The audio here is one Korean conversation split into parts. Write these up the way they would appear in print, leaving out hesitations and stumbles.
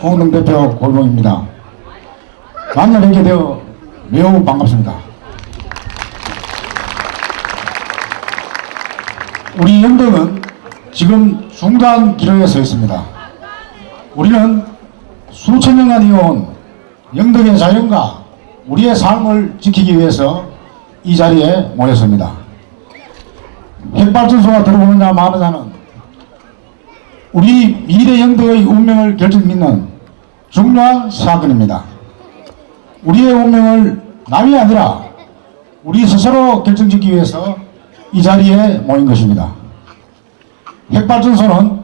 공동대표 고용입니다. 만나 뵙게 되어 매우 반갑습니다. 우리 영덕은 지금 중단 기로에 서 있습니다. 우리는 수천 년간 이어온 영덕의 자연과 우리의 삶을 지키기 위해서 이 자리에 모였습니다. 핵발전소가 들어오느냐 마느냐는 우리 미래 영덕의 운명을 결정짓는 중요한 사건입니다. 우리의 운명을 남이 아니라 우리 스스로 결정짓기 위해서 이 자리에 모인 것입니다. 핵발전소는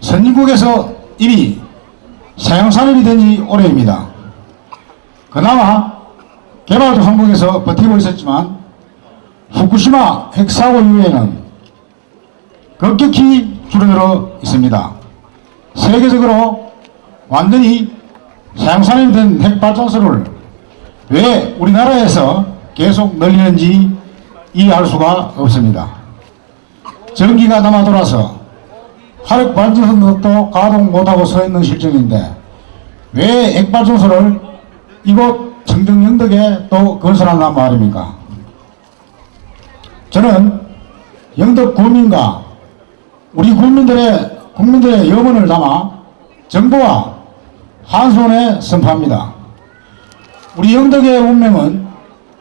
선진국에서 이미 사용산업이 된 지 오래입니다. 그나마 개발도상국에서 버티고 있었지만 후쿠시마 핵사고 이후에는 급격히 줄어들어 있습니다. 세계적으로 완전히 사용산업이 된 핵발전소를 왜 우리나라에서 계속 늘리는지 이해할 수가 없습니다. 전기가 남아 돌아서 화력발전소도 가동 못하고 서 있는 실정인데 왜 핵발전소를 이곳 청정 영덕에 또 건설한단 말입니까? 저는 영덕 구민과 우리 국민들의 염원을 담아 정부와 한손에 선포합니다. 우리 영덕의 운명은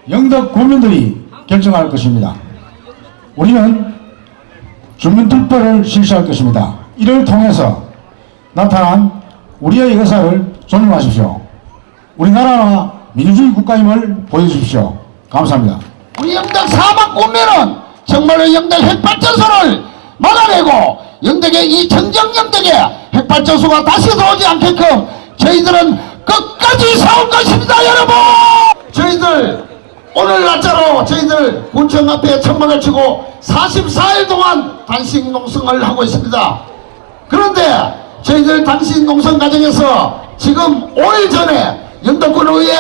영덕 구민들이 결정할 것입니다. 우리는 주민투표를 실시할 것입니다. 이를 통해서 나타난 우리의 의사를 존중하십시오. 우리나라가 민주주의 국가임을 보여주십시오. 감사합니다. 우리 영덕 사막 군민은 정말로 영덕 핵발전소를 막아내고 영덕의 이 정정 영덕에 핵발전소가 다시 들어오지 않게끔 저희들은 끝까지 싸울 것입니다. 여러분, 저희들 오늘 날짜로 저희들 군청 앞에 천막을 치고 44일 동안 단식 농성을 하고 있습니다. 그런데 저희들 단식 농성 과정에서 지금 5일 전에 영덕군의회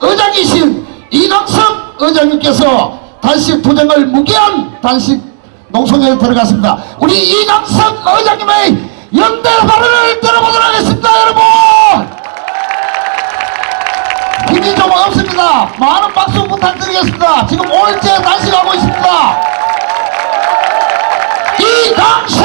의장이신 이강석 의장님께서 단식 투쟁을 무기한 단식 농성에 들어갔습니다. 우리 이강석 의장님의 연대 발언을 들어보도록 하겠습니다. 여러분, 힘이 좀 없습니다. 많은 박수 부탁드리겠습니다. 지금 5일째 단식하고 있습니다. 이강석!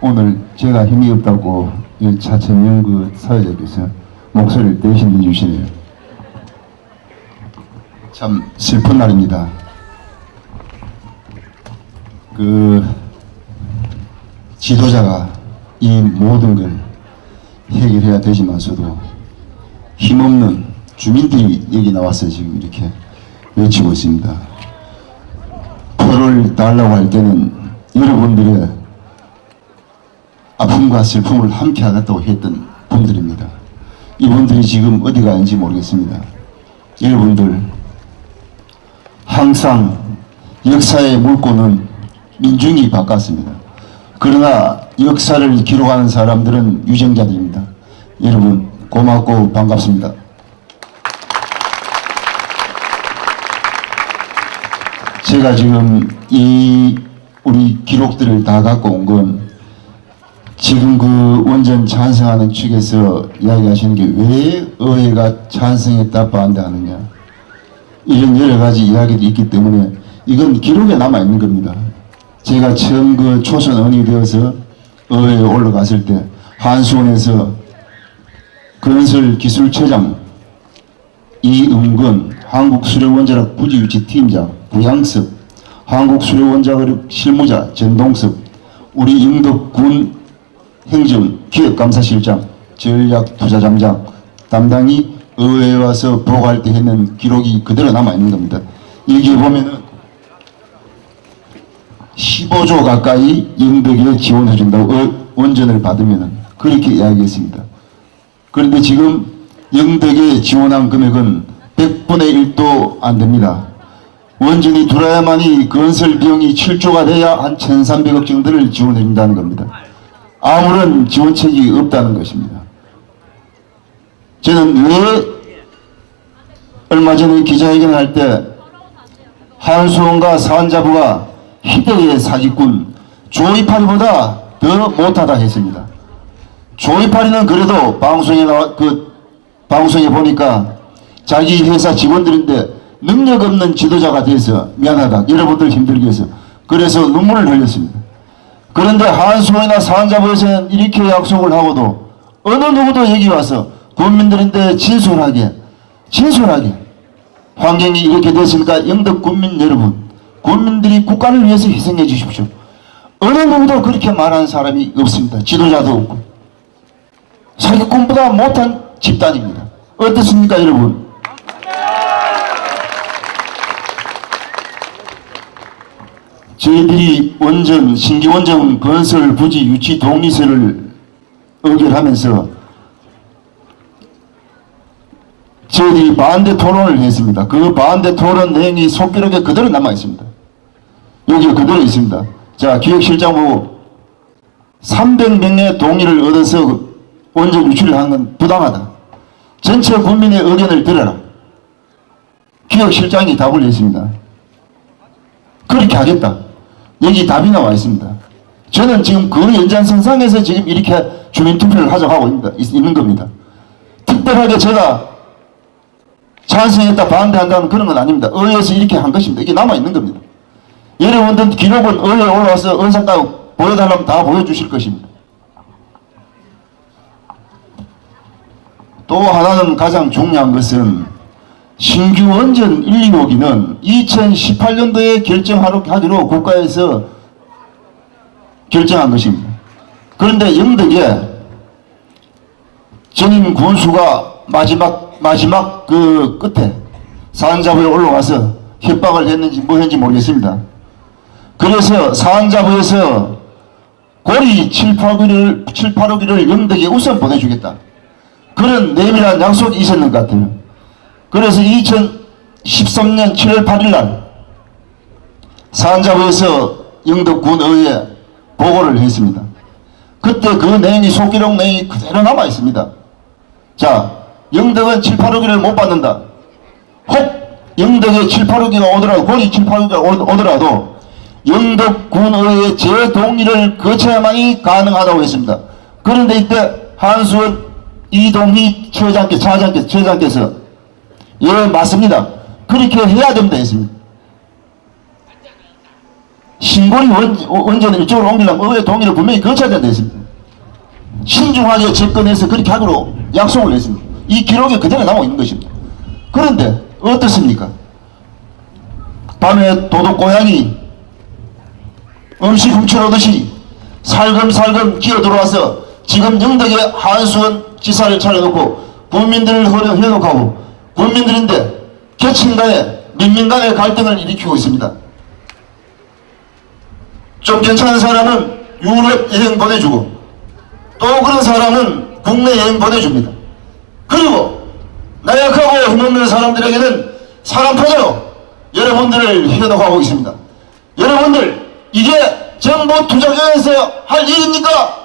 오늘 제가 힘이 없다고 차천연구 사회자께서 목소리를 대신 해주시네요. 참 슬픈 날입니다. 지도자가 이 모든 걸 해결해야 되지만서도 힘없는 주민들이 여기 나와서 지금 이렇게 외치고 있습니다. 표를 달라고 할 때는 여러분들의 아픔과 슬픔을 함께 하겠다고 했던 분들입니다. 이분들이 지금 어디 가는지 모르겠습니다. 여러분들 항상 역사의 물꼬는 민중이 바꿨습니다. 그러나 역사를 기록하는 사람들은 유정자들입니다. 여러분 고맙고 반갑습니다. 제가 지금 이 우리 기록들을 다 갖고 온 건 지금 그 원전 찬성하는 측에서 이야기하시는 게 왜 의회가 찬성했다 반대 하느냐 이런 여러 가지 이야기도 있기 때문에 이건 기록에 남아 있는 겁니다. 제가 처음 그 초선 의원이 되어서 의회에 올라갔을 때 한수원에서 건설기술처장 이은건, 한국수력원자력 부지유치팀장 부양섭, 한국수력원자력 실무자 전동섭, 우리 영덕군 행정기획감사실장 전략투자장장 담당이 의회에 와서 보고할 때 했는 기록이 그대로 남아있는 겁니다. 여기 보면은 15조 가까이 영덕에 지원해준다고 원전을 받으면은 그렇게 이야기했습니다. 그런데 지금 영덕에 지원한 금액은 100분의 1도 안 됩니다. 원전이 들어야만이 건설 비용이 7조가 돼야 한 1,300억 정도를 지원해준다는 겁니다. 아무런 지원책이 없다는 것입니다. 저는 왜 얼마 전에 기자회견을 할 때 한수원과 사안자부가 희대의 사기꾼 조이파리보다 더 못하다 했습니다. 조이파리는 그래도 방송에 보니까 자기 회사 직원들인데 능력 없는 지도자가 돼서 미안하다, 여러분들 힘들게 해서, 그래서 눈물을 흘렸습니다. 그런데 한수원이나 사안자부에서는 이렇게 약속을 하고도 어느 누구도 여기 와서 국민들인데 진솔하게 환경이 이렇게 됐으니까 영덕 국민 여러분, 국민들이 국가를 위해서 희생해 주십시오. 어느 누구도 그렇게 말하는 사람이 없습니다. 지도자도 없고. 사기꾼보다 못한 집단입니다. 어떻습니까, 여러분? 저희들이 신기 원전 건설 부지 유치 동의서를 의결하면서 저희들이 반대 토론을 했습니다. 그 반대 토론 내용이 속기록에 그대로 남아 있습니다. 여기 그대로 있습니다. 자, 기획실장부 300명의 동의를 얻어서 원전 유치를 한 건 부당하다. 전체 국민의 의견을 들어라. 기획실장이 답을 했습니다. 그렇게 하겠다. 여기 답이 나와 있습니다. 저는 지금 그 연장선상에서 지금 이렇게 주민투표를 하자고 있는 겁니다. 특별하게 제가 찬성했다 반대한다는 그런 건 아닙니다. 의회에서 이렇게 한 것입니다. 이게 남아 있는 겁니다. 여러분들 기록은 의회에 올라와서 의사가 보여달라면 다 보여주실 것입니다. 또 하나는 가장 중요한 것은 신규 원전 1, 2호기는 2018년도에 결정하기로 국가에서 결정한 것입니다. 그런데 영덕에 전임 군수가 마지막 그 끝에 사안자부에 올라와서 협박을 했는지 뭐 했는지 모르겠습니다. 그래서 사안자부에서 고리 7, 8호기를 영덕에 우선 보내주겠다. 그런 내밀한 약속이 있었는 것 같아요. 그래서 2013년 7월 8일 날 사안자부에서 영덕군의회에 보고를 했습니다. 그때 그 내용이 속기록 내용이 그대로 남아 있습니다. 자, 영덕은 7, 8호기를 못 받는다. 혹 영덕에 7, 8호기가 오더라도, 고리 7, 8호기가 오더라도 영덕군의회 재동의를 거쳐야만이 가능하다고 했습니다. 그런데 이때 한수원 이동희 처장께서 예, 맞습니다. 그렇게 해야 됩니다 했습니다. 신고리 원전을 이쪽으로 옮기려면 의회 동의를 분명히 거쳐야 된다 했습니다. 신중하게 접근해서 그렇게 하기로 약속을 했습니다. 이 기록에 그대로 남아 있는 것입니다. 그런데 어떻습니까? 밤에 도둑고양이 음식 훔쳐오듯이 살금살금 기어들어와서 지금 영덕에 한수원 지사를 차려놓고 국민들을 현혹하고 국민들인데 계층 간에 민민 간의 갈등을 일으키고 있습니다. 좀 괜찮은 사람은 유럽 여행 보내주고 또 그런 사람은 국내 여행 보내줍니다. 그리고 나약하고 힘없는 사람들에게는 사람 포대로 여러분들을 현혹하고 있습니다. 여러분들 이게 정부 투자기관에서 할 일입니까?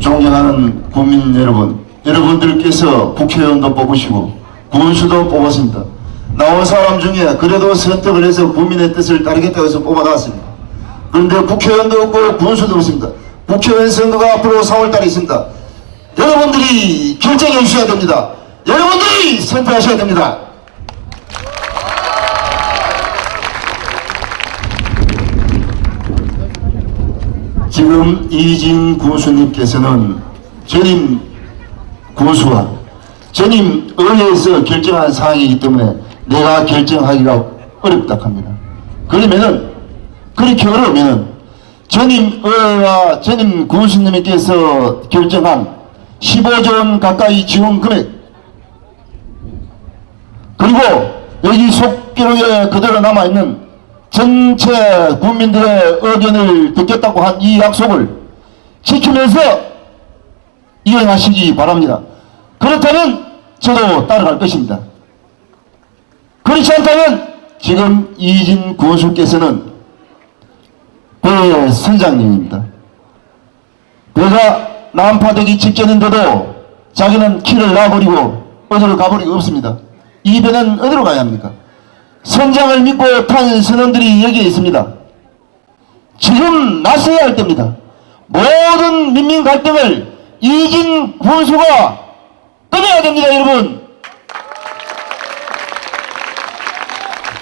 존경하는 국민 여러분, 여러분들께서 국회의원도 뽑으시고 군수도 뽑았습니다. 나온 사람 중에 그래도 선택을 해서 국민의 뜻을 따르겠다고 해서 뽑아놨습니다. 그런데 국회의원도 없고 군수도 없습니다. 국회의원 선거가 앞으로 4월달에 있습니다. 여러분들이 결정해 주셔야 됩니다. 여러분들이 선택하셔야 됩니다. 지금 이진 군수님께서는 전임 군수와 전임 의회에서 결정한 사항이기 때문에 내가 결정하기가 어렵다 합니다. 그러면은 그렇게 어려우면은 전임 의회와 전임 군수님께서 결정한 15조 원 가까이 지원 금액 그리고 여기 속기록에 그대로 남아있는 전체 국민들의 의견을 듣겠다고 한 이 약속을 지키면서 이행하시기 바랍니다. 그렇다면 저도 따라갈 것입니다. 그렇지 않다면 지금 이진 군수께서는 배 선장님입니다. 배가 난파되기 직전인데도 자기는 키를 놔버리고 어디로 가버리고 없습니다. 이 배는 어디로 가야 합니까? 선장을 믿고 탄 선원들이 여기에 있습니다. 지금 나서야 할 때입니다. 모든 민민 갈등을 이진 군수가 끊어야 됩니다, 여러분.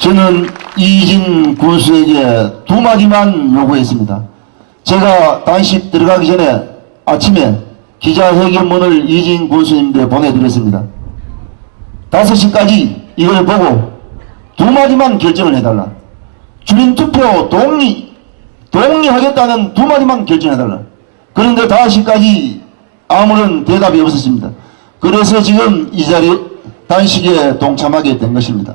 저는 이진 군수에게 두 마디만 요구했습니다. 제가 단식 들어가기 전에 아침에 기자회견문을 이진 군수님께 보내드렸습니다. 5시까지 이걸 보고 두 마디만 결정을 해달라. 주민투표 동의하겠다는 두 마디만 결정해달라. 그런데 5시까지 아무런 대답이 없었습니다. 그래서 지금 이 자리 단식에 동참하게 된 것입니다.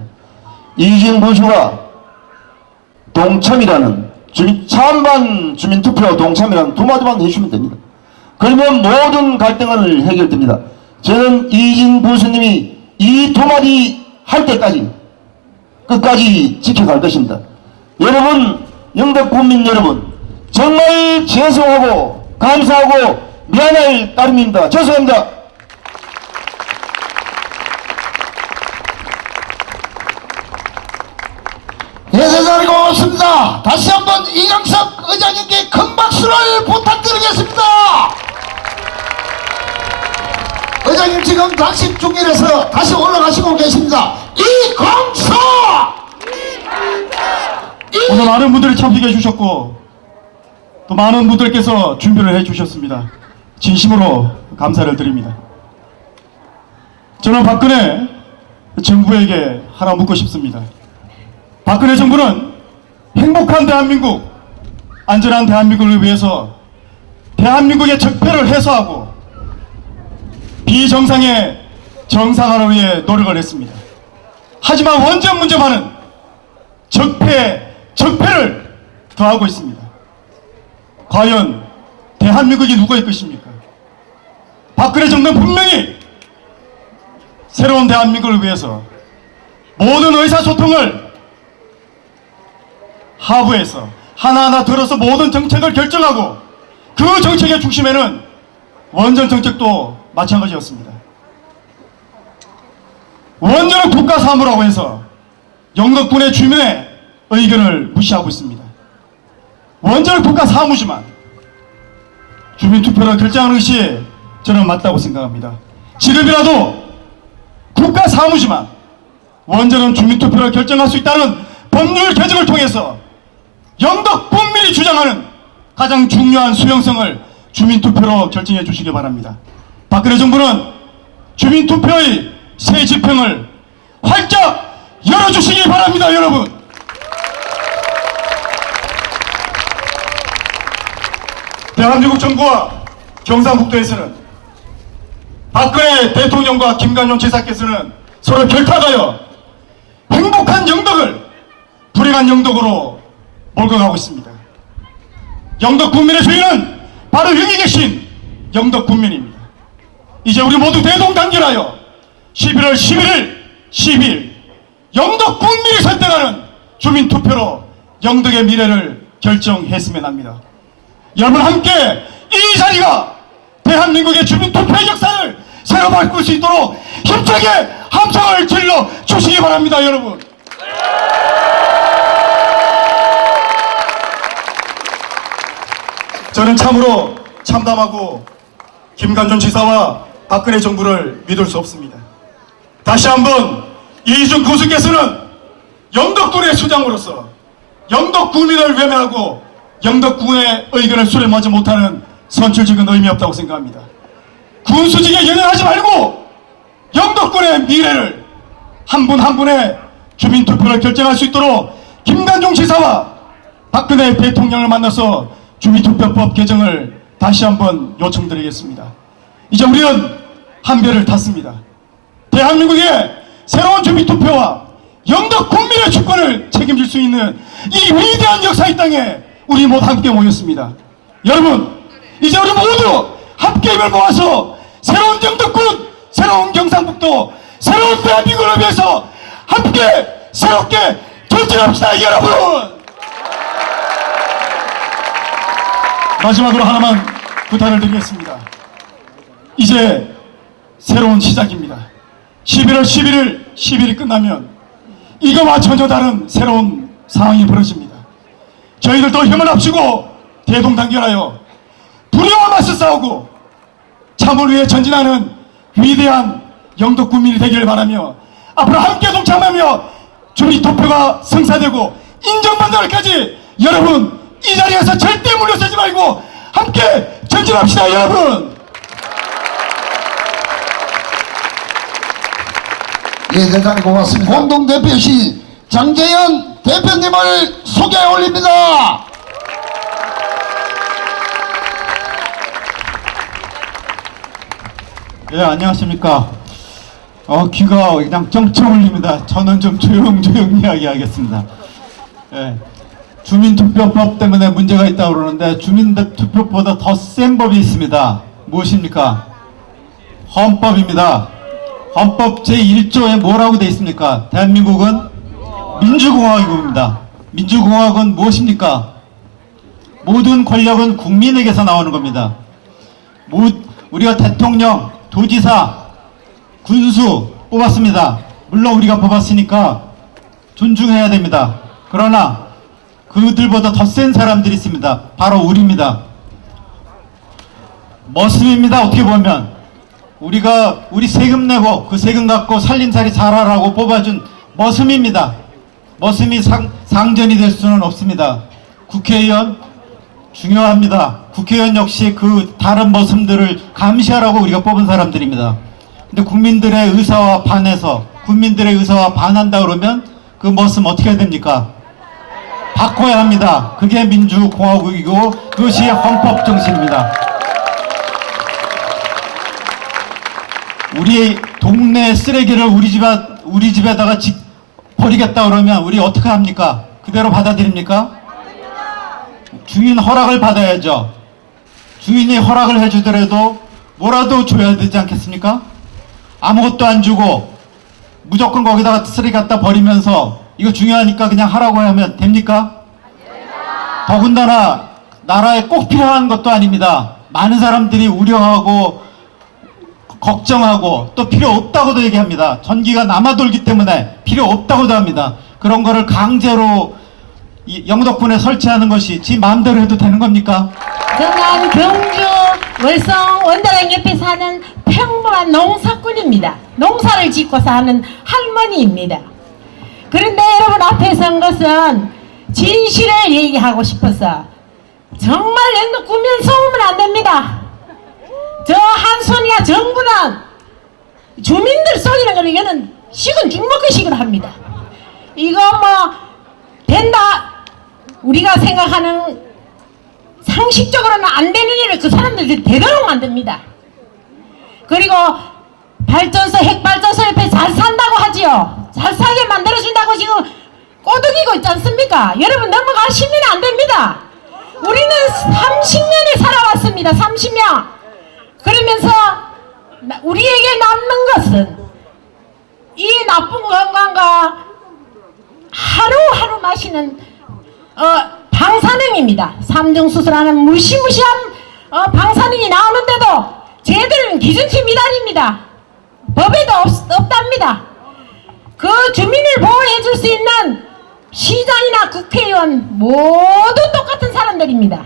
이진 군수가 동참이라는 찬반 주민투표 동참이라는 두 마디만 해주시면 됩니다. 그러면 모든 갈등을 해결됩니다. 저는 이진 군수님이 이 두 마디 할 때까지 끝까지 지켜갈 것입니다. 여러분, 영덕 국민 여러분, 정말 죄송하고 감사하고 미안할 따름입니다. 죄송합니다. 예세자리 고맙습니다. 다시 한번 이강석 의장님께 큰 박수를 부탁드리겠습니다. 의장님 지금 단식 중이라서 다시 올라가시고 계십니다. 이강석! 오늘 많은 분들이 참석해 주셨고 또 많은 분들께서 준비를 해 주셨습니다. 진심으로 감사를 드립니다. 저는 박근혜 정부에게 하나 묻고 싶습니다. 박근혜 정부는 행복한 대한민국, 안전한 대한민국을 위해서 대한민국의 적폐를 해소하고 비정상의 정상화를 위해 노력을 했습니다. 하지만 원전 문제만은 적폐를 더하고 있습니다. 과연 대한민국이 누구의 것입니까? 박근혜 정부는 분명히 새로운 대한민국을 위해서 모든 의사소통을 하부에서 하나하나 들어서 모든 정책을 결정하고 그 정책의 중심에는 원전 정책도 마찬가지였습니다. 원전은 국가 사무라고 해서 영덕군의 주민의 의견을 무시하고 있습니다. 원전은 국가 사무지만 주민투표를 결정하는 것이 저는 맞다고 생각합니다. 지금이라도 국가 사무지만 원전은 주민투표를 결정할 수 있다는 법률 개정을 통해서 영덕 국민이 주장하는 가장 중요한 수용성을 주민투표로 결정해 주시기 바랍니다. 박근혜 정부는 주민투표의 새 지평을 활짝 열어주시기 바랍니다, 여러분. 대한민국 정부와 경상북도에서는 박근혜 대통령과 김관용 지사께서는 서로 결탁하여 행복한 영덕을 불행한 영덕으로 몰고 가고 있습니다. 영덕 국민의 주인은 바로 여기 계신 영덕 국민입니다. 이제 우리 모두 대동단결하여 11월 11일, 12일 영덕 국민이 선택하는 주민투표로 영덕의 미래를 결정했으면 합니다. 여러분 함께 이 자리가 대한민국의 주민투표의 역사를 새로 바꿀 수 있도록 힘차게 함성을 질러 주시기 바랍니다, 여러분. 저는 참으로 참담하고 김관준 지사와 박근혜 정부를 믿을 수 없습니다. 다시 한번 이준 군수께서는 영덕군의 수장으로서 영덕 국민을 외면하고 영덕군의 의견을 수렴하지 못하는 선출직은 의미 없다고 생각합니다. 군수직에 연연하지 말고 영덕군의 미래를 한 분 한 분의 주민투표를 결정할 수 있도록 김관중 지사와 박근혜 대통령을 만나서 주민투표법 개정을 다시 한번 요청드리겠습니다. 이제 우리는 한 배를 탔습니다. 대한민국의 새로운 주민투표와 영덕 국민의 주권을 책임질 수 있는 이 위대한 역사의 땅에 우리 모두 함께 모였습니다. 여러분, 이제 우리 모두 함께 힘을 모아서 새로운 영덕군, 새로운 경상북도, 새로운 대한민국을 위해서 함께 새롭게 결정합시다, 여러분! 마지막으로 하나만 부탁을 드리겠습니다. 이제 새로운 시작입니다. 11월 11일, 10일이 끝나면 이거와 전혀 다른 새로운 상황이 벌어집니다. 저희들도 힘을 합치고 대동단결하여 불의와 맞서 싸우고 참을 위해 전진하는 위대한 영덕 국민이 되기를 바라며 앞으로 함께 동참하며 주민 투표가 성사되고 인정받는 날까지 여러분 이 자리에서 절대 물러서지 말고 함께 전진합시다 여러분. 예, 대단히 고맙습니다. 공동대표시 장재현 대표님을 소개해 올립니다. 예, 안녕하십니까. 귀가 그냥 쩡쩡 울립니다. 저는 좀 조용조용 이야기하겠습니다. 예, 주민투표법 때문에 문제가 있다고 그러는데 주민투표보다 더 센 법이 있습니다. 무엇입니까? 헌법입니다. 헌법 제1조에 뭐라고 되어 있습니까? 대한민국은 민주공화국입니다. 민주공화국은 무엇입니까? 모든 권력은 국민에게서 나오는 겁니다. 우리가 대통령, 도지사, 군수 뽑았습니다. 물론 우리가 뽑았으니까 존중해야 됩니다. 그러나 그들보다 더 센 사람들이 있습니다. 바로 우리입니다. 머슴입니다. 어떻게 보면 우리 세금 내고 그 세금 갖고 살림살이 잘하라고 뽑아준 머슴입니다. 머슴이 상전이 될 수는 없습니다. 국회의원 중요합니다. 국회의원 역시 그 다른 머슴들을 감시하라고 우리가 뽑은 사람들입니다. 근데 국민들의 의사와 반해서 국민들의 의사와 반한다 그러면 그 머슴 어떻게 해야 됩니까? 바꿔야 합니다. 그게 민주공화국이고 그것이 헌법 정신입니다. 우리 동네 쓰레기를 우리 집에다가 버리겠다 그러면 우리 어떻게 합니까? 그대로 받아들입니까? 주인 허락을 받아야죠. 주인이 허락을 해주더라도 뭐라도 줘야 되지 않겠습니까? 아무것도 안 주고 무조건 거기다가 쓰레기 갖다 버리면서 이거 중요하니까 그냥 하라고 하면 됩니까? 더군다나 나라에 꼭 필요한 것도 아닙니다. 많은 사람들이 우려하고 걱정하고 또 필요 없다고도 얘기합니다. 전기가 남아돌기 때문에 필요 없다고도 합니다. 그런 거를 강제로 영덕군에 설치하는 것이 지 마음대로 해도 되는 겁니까? 저는 경주 월성 원자력 옆에 사는 평범한 농사꾼입니다. 농사를 짓고 사는 할머니입니다. 그런데 여러분 앞에 선 것은 진실을 얘기하고 싶어서 정말 영덕군민 소음은 안 됩니다. 저 한손이야 정부는 주민들 속이는 거는 이거는 식은 죽먹기식으로 합니다. 이거 뭐 된다 우리가 생각하는 상식적으로는 안 되는 일을 그 사람들이 되도록 만듭니다. 그리고 발전소 핵발전소 옆에 잘 산다고 하지요. 잘 살게 만들어준다고 지금 꼬드기고 있지 않습니까? 여러분 넘어가시면 안 됩니다. 우리는 30년을 살아왔습니다. 30년. 그러면서 우리에게 남는 것은 이 나쁜 건강과 하루하루 마시는 방사능입니다. 삼중수술하는 무시무시한 방사능이 나오는데도 쟤들은 기준치 미달입니다. 법에도 없답니다. 그 주민을 보호해 줄 수 있는 시장이나 국회의원 모두 똑같은 사람들입니다.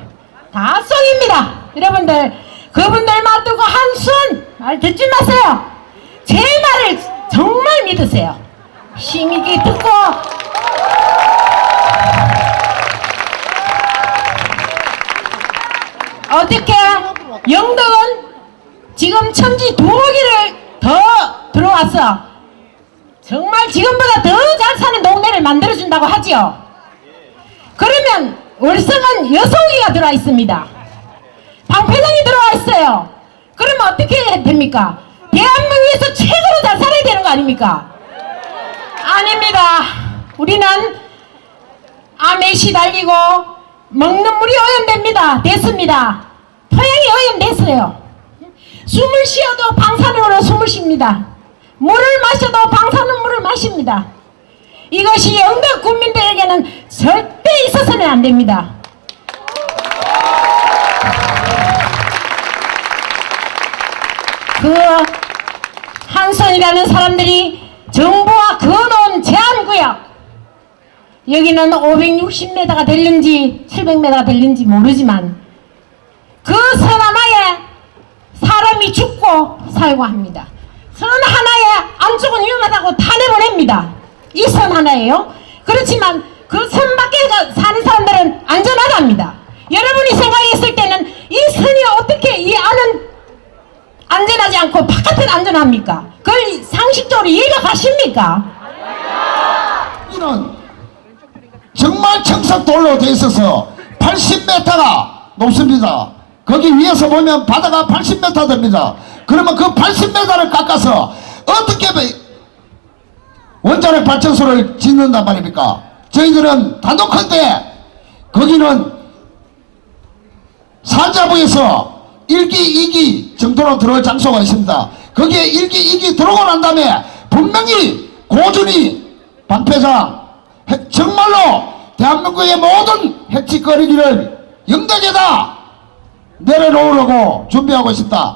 다 썩입니다. 여러분들 그분들 맞두고 한순 말 듣지 마세요. 제 말을 정말 믿으세요. 힘있게 듣고 어떻게 영덕은 지금 천지 2억이를 더 들어왔어. 정말 지금보다 더 잘 사는 동네를 만들어준다고 하지요. 그러면 월성은 6억이가 들어와 있습니다. 방패장이 들어와 있어요. 그러면 어떻게 해야 됩니까? 대한민국에서 최고로 잘 살아야 되는 거 아닙니까? 아닙니다. 우리는 암에 시달리고 먹는 물이 오염됩니다. 됐습니다. 토양이 오염됐어요. 숨을 쉬어도 방사능으로 숨을 쉽니다. 물을 마셔도 방사능물을 마십니다. 이것이 영덕 국민들에게는 절대 있어서는 안 됩니다. 그 한손이라는 사람들이 정부와 그어놓은 제한구역 여기는 560m가 될는지 700m가 될는지 모르지만 그 선 하나에 사람이 죽고 살고 합니다. 선 하나에 안쪽은 위험하다고 탄핵 보냅니다. 이 선 하나예요. 그렇지만 그 선 밖에 사는 사람들은 안전하답니다. 여러분이 생각했을 때는 이 선이 어떻게 이 안은 안전하지 않고 바깥은 안전합니까? 그걸 상식적으로 이해가 가십니까? 이는 정말 청석돌로 돼 있어서 80m가 높습니다. 거기 위에서 보면 바다가 80m 됩니다. 그러면 그 80m를 깎아서 어떻게 원자력 발전소를 짓는단 말입니까? 저희들은 단독한데 거기는 산자부에서 1기, 2기 정도로 들어올 장소가 있습니다. 거기에 1기, 2기 들어오고 난 다음에 분명히 고준이 방패장 정말로 대한민국의 모든 핵짓거리기를 영덕에다 내려놓으려고 준비하고 있습니다.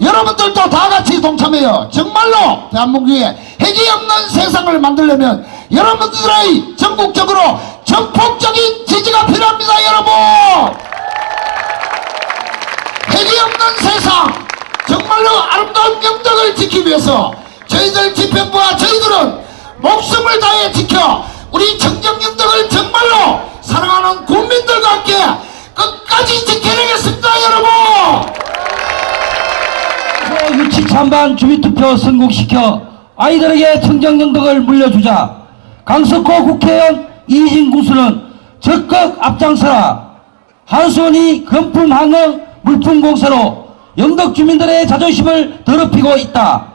여러분들도 다 같이 동참해요. 정말로 대한민국에 핵이 없는 세상을 만들려면 여러분들의 전국적으로 전폭적인 지지가 필요합니다. 여러분, 핵이 없는 세상, 정말로 아름다운 영덕을 지키기 위해서 저희들 집행부와 저희들은 목숨을 다해 지켜 우리 청정영덕을 정말로 사랑하는 국민들과 함께 끝까지 지켜내겠습니다. 여러분, 유치 찬반 주민투표 성공시켜 아이들에게 청정영덕을 물려주자. 강석호 국회의원 이진 군수는 적극 앞장서라. 한수원이 금품항응 물품공사로 영덕 주민들의 자존심을 더럽히고 있다.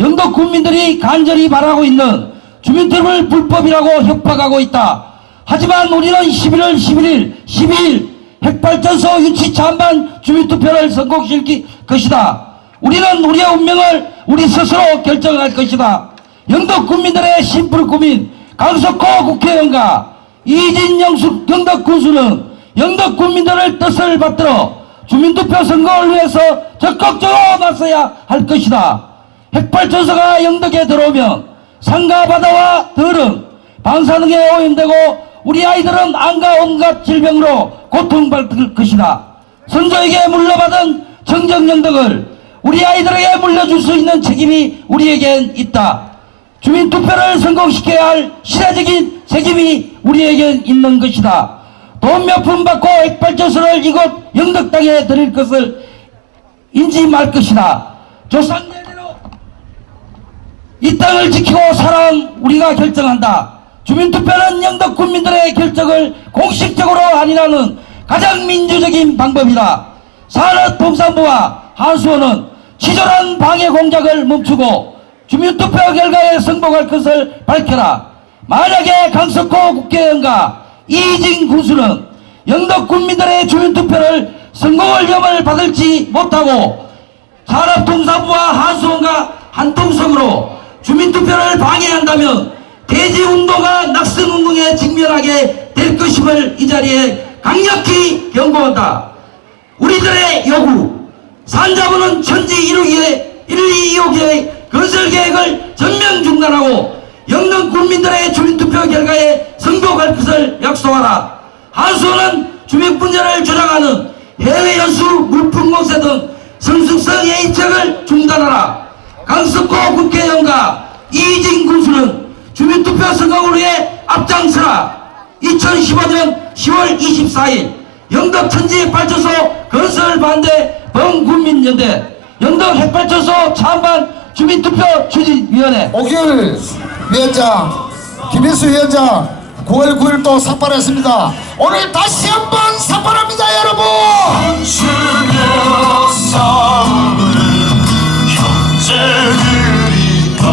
영덕 국민들이 간절히 바라고 있는 주민투표를 불법이라고 협박하고 있다. 하지만 우리는 11월 11일, 12일 핵발전소 유치 찬반 주민투표를 성공시킬 것이다. 우리는 우리의 운명을 우리 스스로 결정할 것이다. 영덕 국민들의 심플 고민 강석호 국회의원과 이진 영덕 군수는 영덕 국민들의 뜻을 받들어 주민투표 선거를 위해서 적극적으로 나서야 할 것이다. 핵발전소가 영덕에 들어오면 산과 바다와 들은 방사능에 오염되고 우리 아이들은 안과 온갖 질병으로 고통받을 것이다. 선조에게 물려받은 청정영덕을 우리 아이들에게 물려줄 수 있는 책임이 우리에겐 있다. 주민투표를 성공시켜야 할 시대적인 책임이 우리에겐 있는 것이다. 돈 몇 푼 받고 핵발전소를 이곳 영덕 땅에 드릴 것을 인지 말 것이다. 조상대대로 이 땅을 지키고 살아온 우리가 결정한다. 주민투표는 영덕 국민들의 결정을 공식적으로 할인하는 가장 민주적인 방법이다. 산업통상부와 한수원은 치졸한 방해 공작을 멈추고 주민투표 결과에 승복할 것을 밝혀라. 만약에 강석호 국회의원과 이진 군수는 영덕 국민들의 주민투표를 성공을 위험을 받을지 못하고 산업통상부와 한수원과 한통속으로 주민투표를 방해한다면 대지운동과 낙선운동에 직면하게 될 것임을 이 자리에 강력히 경고한다. 우리들의 요구, 산자부는 천지 1225개의 건설계획을 전면 중단하고 영덕 국민들의 주민투표 결과에 승복할 것을 약속하라. 한수원은 주민분열을 조장하는 해외연수 물품공사 등 성숙성 예의책을 중단하라. 강석호 국회의원과 이진 군수는 주민투표 성공을 위해 앞장서라. 2015년 10월 24일 영덕 천지 발전소 건설 반대 범국민연대 영덕 핵발전소 찬반 주민투표 추진위원회 오길 위원장, 김인수 위원장 9월 9일 또 삭발했습니다. 오늘 다시 한번 삭발합니다. 여러분, 싸움을 형제들이다.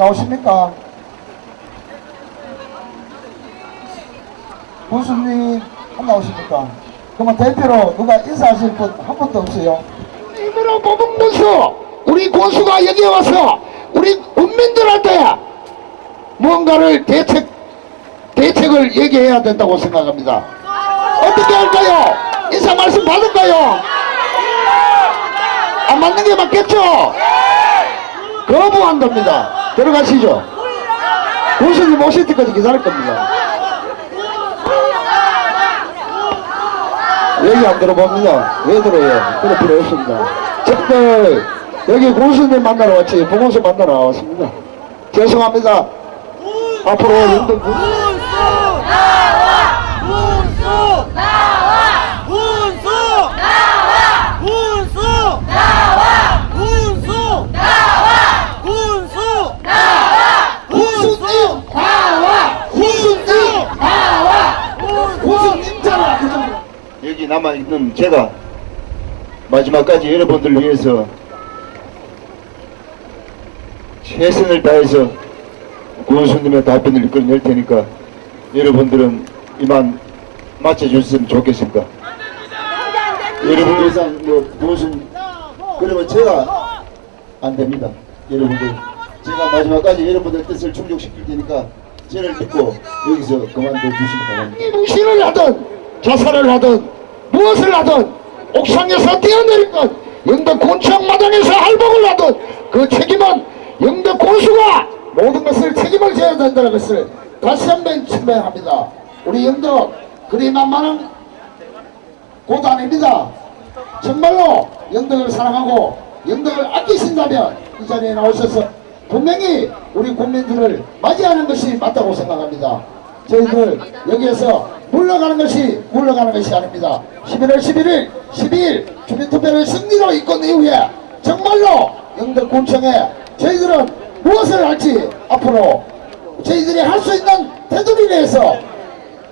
나오십니까? 군수님 안 나오십니까? 그러면 대표로 누가 인사하실 분 한 분도 없어요? 힘으로 뽑은 군수, 우리 군수가 여기에 와서 우리 국민들한테 무언가를 대책을 얘기해야 된다고 생각합니다. 어떻게 할까요? 인사 말씀 받을까요? 안 맞는 게 맞겠죠? 거부한답니다. 들어가시죠. 군수님 오실 때까지 기다릴 겁니다. 얘기 안 들어봅니다. 왜 들어요? 그럴 필요 없습니다. 저들 여기 군수님 만나러 왔지 부모님 만나러 왔습니다. 죄송합니다. 앞으로 영등 여기 남아있는 제가 마지막까지 여러분들을 위해서 최선을 다해서 군수님의 답변을 이끌어낼 테니까 여러분들은 이만 맞춰주셨으면 좋겠습니다. 여러분 이상 무슨 그러면 제가 안 됩니다. 여러분들 제가 마지막까지 여러분들 뜻을 충족시킬 테니까 저를 믿고 여기서 그만둬 주시기 바랍니다. 무신을 하든 자살을 하든 무엇을 하든 옥상에서 뛰어내린 것 영덕 군청 마당에서 할복을 하든 그 책임은 영덕 군수가 모든 것을 책임을 져야 된다는 것을 다시 한번 설명합니다. 우리 영덕 그리 만만한 곳 아닙니다. 정말로 영덕을 사랑하고 영덕을 아끼신다면 이 자리에 나오셔서 분명히 우리 국민들을 맞이하는 것이 맞다고 생각합니다. 저희들 여기에서 물러가는 것이 아닙니다. 11월 11일, 12일 주민투표를 승리로 이끈 이후에 정말로 영덕군청에 저희들은 무엇을 할지 앞으로 저희들이 할 수 있는 테두리 내에서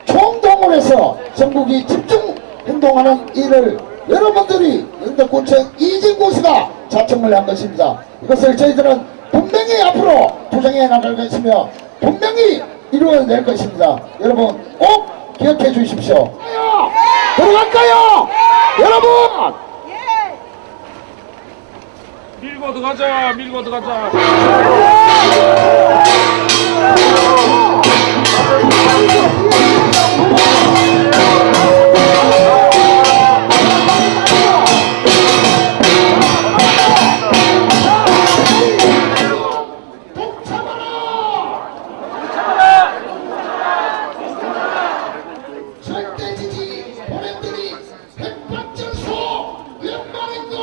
총동원해서 전국이 집중 행동하는 일을 여러분들이 영덕군청 이진군수가 자청을 한 것입니다. 이것을 저희들은 분명히 앞으로 투쟁해 나갈 것이며 분명히 이루어낼 것입니다. 여러분 꼭 기억해 주십시오. 들어갈까요? 여러분! 밀고 들어가자, 밀고 들어가자. 절대지지 보냄들이 백박전소 영광인고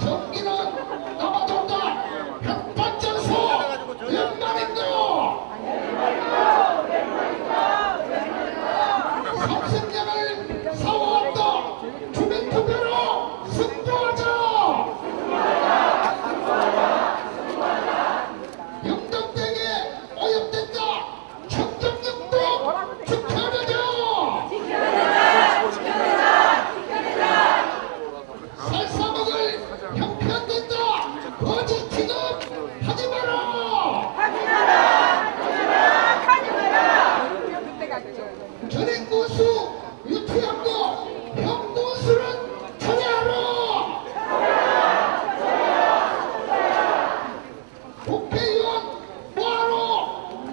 경기는 남아돈다 백박전소 영광인고 30년을 사워왔다 주민투표로 승부하자. 영덕대에 오염된다. 청정영도 지켜내자. 살사먹을 형편된다. 거짓 취급하지 마라. 전행군수 유치한 거 형군수는 처리하라. 국회의원 뭐하러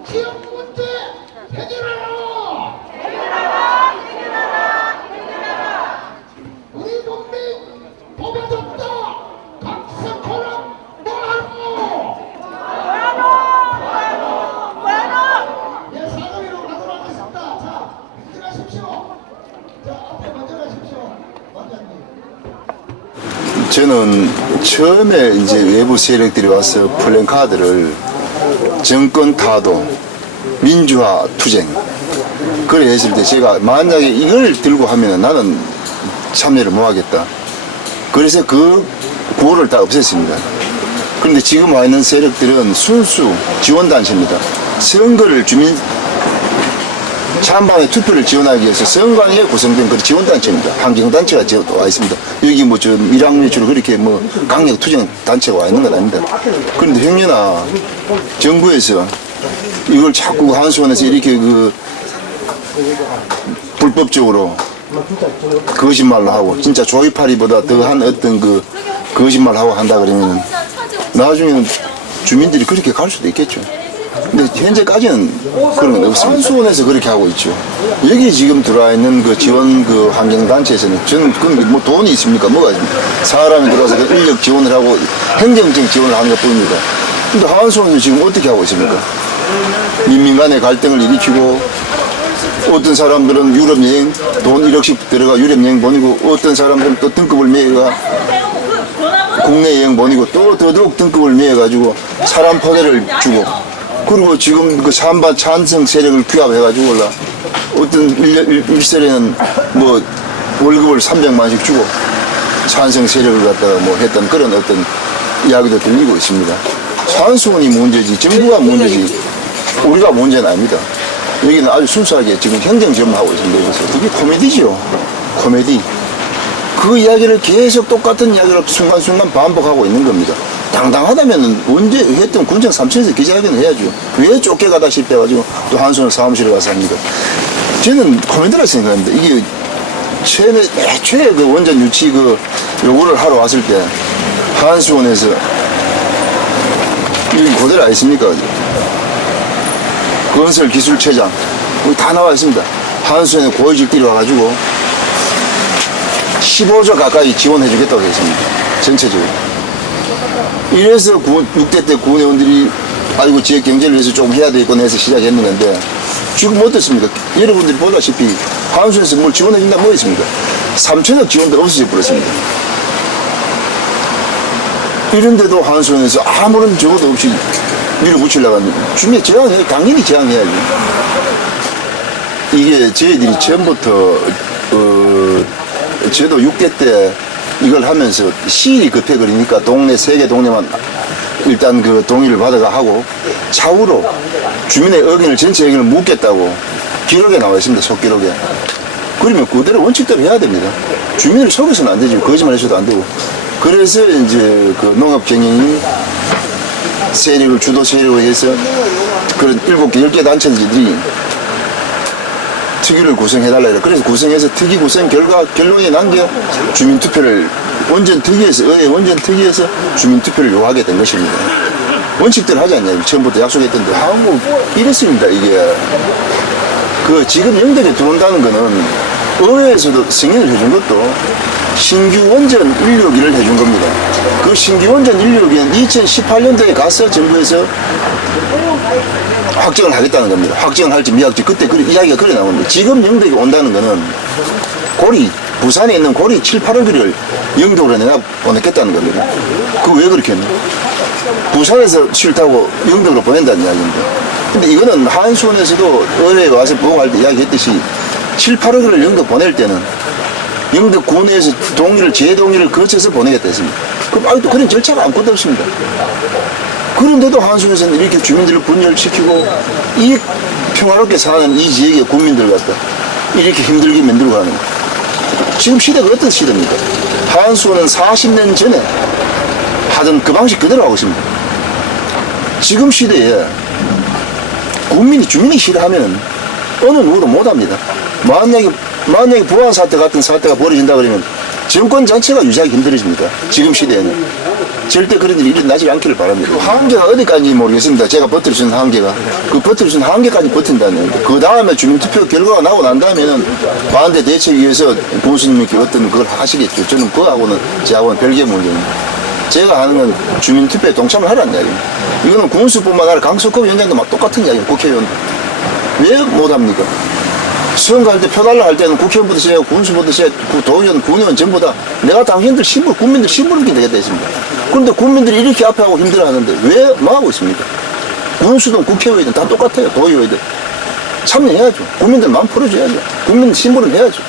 지역 문제 해결하라. 우리 국민 뽑아줬다. 각색호랑 뭐하러. 예, 사거리로 가도록 하겠습니다. 자, 들어가십시오. 자, 앞에 먼저 가십시오. 원장님. 저는 처음에 이제 외부 세력들이 와서 플랜카드를 정권 타도 민주화 투쟁 그걸 했을 때 제가 만약에 이걸 들고 하면 나는 참여를 못 하겠다. 그래서 그 구호를 다 없앴습니다. 그런데 지금 와 있는 세력들은 순수 지원단체입니다. 선거를 찬반의 투표를 지원하기 위해서 선관위에 구성된 그 지원단체입니다. 환경단체가 와 있습니다. 여기 뭐 저 밀항매출로 그렇게 뭐 강력 투쟁 단체가 와 있는 건 아닙니다. 그런데 형년아, 정부에서 이걸 자꾸 한수원에서 이렇게 그 불법적으로 거짓말로 하고 진짜 조이파리보다 더한 어떤 그 거짓말을 하고 한다 그러면 나중에는 주민들이 그렇게 갈 수도 있겠죠. 근데 현재까지는 그런 건 없습니다. 한수원에서 그렇게 하고 있죠. 여기 지금 들어와 있는 그 지원 그 환경단체에서는 저는 그뭐 돈이 있습니까? 뭐가 있습니까? 사람이 들어와서 그 인력 지원을 하고 행정적 지원을 하는 것 뿐입니다. 근데 한수원에서 지금 어떻게 하고 있습니까? 민민 간의 갈등을 일으키고 어떤 사람들은 유럽 여행 돈 1억씩 들어가 유럽 여행 보내고 어떤 사람들은 또 등급을 매가 국내 여행 보내고 또 더더욱 등급을 매가지고 사람 포대를 주고 그리고 지금 그 찬반 찬성 세력을 규합해가지고 올라 어떤 일설에는 뭐 월급을 300만씩 주고 찬성 세력을 갖다가 뭐 했던 그런 어떤 이야기도 들리고 있습니다. 한수원이 문제지 정부가 문제지 우리가 문제는 아닙니다. 여기는 아주 순수하게 지금 행정점하고 있습니다. 그래서 그게 코미디죠. 코미디. 그 이야기를 계속 똑같은 이야기를 순간순간 반복하고 있는 겁니다. 당당하다면 언제 했던 군청 3층에서 기자회견을 해야죠. 왜 쫓겨가다시피 해가지고 또 한수원 사무실에 가서 합니까? 저는 코미디라 생각합니다. 이게 최초에 그 원전 유치 그 요구를 하러 왔을 때 한수원에서 여기 그대로 아니십니까? 건설기술처장 여기 다 나와 있습니다. 한수원에 고위직들이 와가지고 15조 가까이 지원해 주겠다고 했습니다. 전체적으로. 이래서 6대 때 구의원들이 아이고 지역 경제를 위해서 좀 해야 되겠구나 해서 시작했는 건데 지금 어떻습니까? 여러분들이 보다시피 한수원에서 뭘 지원해 준다 뭐 있습니까? 3천억 지원도 없어져 버렸습니다. 이런데도 한수원에서 아무런 적어도 없이 밀어붙이려고 합니다. 주민이 제한해, 당연히 제한해야죠. 이게 저희들이 처음부터, 저도 6대 때 이걸 하면서 시일이 급해 그러니까 동네, 3개 동네만 일단 그 동의를 받아가 하고 차후로 주민의 의견을 전체 의견을 묻겠다고 기록에 나와 있습니다. 속기록에. 그러면 그대로 원칙대로 해야 됩니다. 주민을 속여서는 안 되죠. 거짓말 해서도 안 되고. 그래서 이제 그 농업경영인 세력을 주도 세력으로 해서 그런 7개, 10개 단체들이 특위를 구성해달라 해요. 그래서 구성해서 특위 구성 결론이 난 게 주민투표를 원전 특위에서, 의회 원전 특위에서 주민투표를 요하게 된 것입니다. 원칙대로 하지 않냐고 처음부터 약속했던데 한국 이랬습니다. 이게 그 지금 영덕에 들어온다는 거는 의회에서도 승인을 해준 것도 신규 원전 1호기를 해준 겁니다. 그 신규 원전 1호기는 2018년도에 가서 정부에서 확정을 하겠다는 겁니다. 확정을 할지 미할지 그때 이야기가 그래 나옵니다. 지금 영덕에 온다는 거는 고리, 부산에 있는 고리 7, 8호기를 영덕으로 내가 보냈겠다는 겁니다. 그거 왜 그렇게 했나? 부산에서 싫다고 영덕으로 보낸다는 이야기입니다. 근데 이거는 한수원에서도 의회에 와서 보고할 때 이야기했듯이 7, 8호기를 영덕 보낼 때는 영덕 군에서 재동의를 거쳐서 보내겠다 했습니다. 그럼 아직도 그런 절차가 아무것도 없습니다. 그런데도 한수원에서는 이렇게 주민들을 분열시키고 이 평화롭게 사는 이 지역의 국민들 갖다 이렇게 힘들게 만들고 가는 거예요. 지금 시대가 어떤 시대입니까? 한수원은 40년 전에 하던 그 방식 그대로 하고 있습니다. 지금 시대에 주민이 싫어하면 어느 누구도 못합니다. 만약에 부안 사태 같은 사태가 벌어진다 그러면 정권 자체가 유지하기 힘들어집니다. 지금 시대에는. 절대 그런 일이 일어나지 않기를 바랍니다. 한계가 어디까지 모르겠습니다. 제가 버틸 수 있는 한계가. 그 버틸 수 있는 한계까지 버틴다는 거예요. 그 다음에 주민투표 결과가 나오고 난 다음에는 반대 대책 위해서 군수님께 어떤 걸 하시겠죠. 저는 그거하고는 저하고는 별개의 문제입니다. 제가 하는 건 주민투표에 동참을 하라는 이야기입니다. 이거는 군수뿐만 아니라 강서구 위원장도 막 똑같은 이야기예요. 국회의원. 왜 못합니까? 선거할 때 표달라 할 때는 국회의원부터 시작하고 군수부터 시작하고 도의원, 군의원 전부 다 내가 당신들 국민들 심부름이 되겠다 했습니다. 그런데 국민들이 이렇게 앞에 하고 힘들어하는데 왜 뭐하고 있습니까? 군수든 국회의원이든 다 똑같아요. 도의원이든. 참여해야죠. 국민들 마음 풀어줘야죠. 국민 심부름 해야죠.